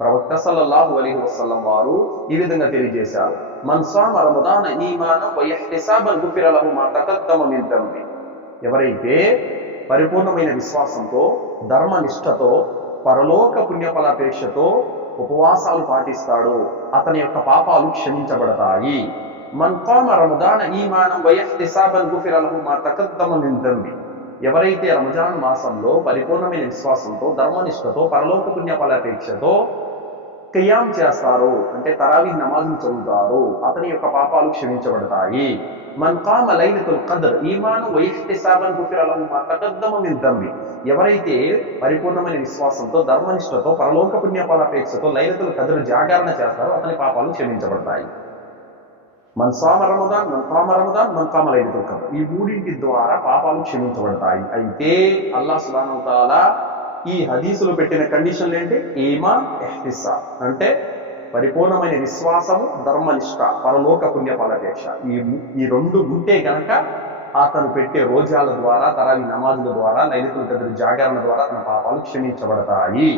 ప్రవక్త సల్లల్లాహు అలైహి వసల్లం వారు ఈ విధంగా తెలియజేశారు, మన్ సామ రమదాన ఈమానం వ ఇహ్తిసాబన్ గుఫిర లహు మా తకద్దమ మిన్ దమ్బి. ఎవరైతే పరిపూర్ణమైన విశ్వాసంతో, ధర్మనిష్టతో, పరలోక పుణ్యఫలాపేక్షతో ఉపవాసాలు పాటిస్తాడో అతని యొక్క పాపాలు క్షమించబడతాయి. మన్ ఖామ రమదాన ఈమానం వ ఇహ్తిసాబన్ గుఫిర లహు మా తకద్దమ మిన్ దమ్బి. ఎవరైతే రంజాన్ మాసంలో పరిపూర్ణమైన విశ్వాసంతో, ధర్మనిష్టతో, పరలోక పుణ్యఫలాపేక్షతో ఖియామ్ చేస్తారో, అంటే తరావీహ్ నమాజులు చదువుతారో అతని యొక్క పాపాలు క్షమించబడతాయి. మన్ ఖామ లైలతుల్ ఖద్ర్ ఈమాను వ ఇహ్తిసాబన్ గుఫిర లహు మా తకద్దమ మిన్ దమ్బి. ఎవరైతే పరిపూర్ణమైన విశ్వాసంతో, ధర్మనిష్టతో, పరలోక పుణ్యఫలాపేక్షతో లైలతుల్ ఖద్ర్ జాగరణ చేస్తారో అతని పాపాలు క్షమించబడతాయి. మన్ సామ రమదాన్, మన్ ఖామ రమదాన్, మన్ ఖామ లైలతుల్ ఖద్ర్, ఈ మూడింటి ద్వారా పాపాలు క్షమించబడతాయి. అయితే అల్లాహ్ సుబ్హానహు వ తఆలా ఈ హదీసులు పెట్టిన కండిషన్లు ఏంటి? ఈమాన్, ఇహ్తిసాబ్, అంటే పరిపూర్ణమైన విశ్వాసము, ధర్మనిష్ట, పరలోక పుణ్యఫలాపేక్ష. ఈ రెండు ఉంటే గనక అతను పెట్టే రోజాల ద్వారా, తరావీ నమాజుల ద్వారా, లైలతుల్ ఖద్ర్ జాగరణ ద్వారా తన పాపాలు క్షమించబడతాయి.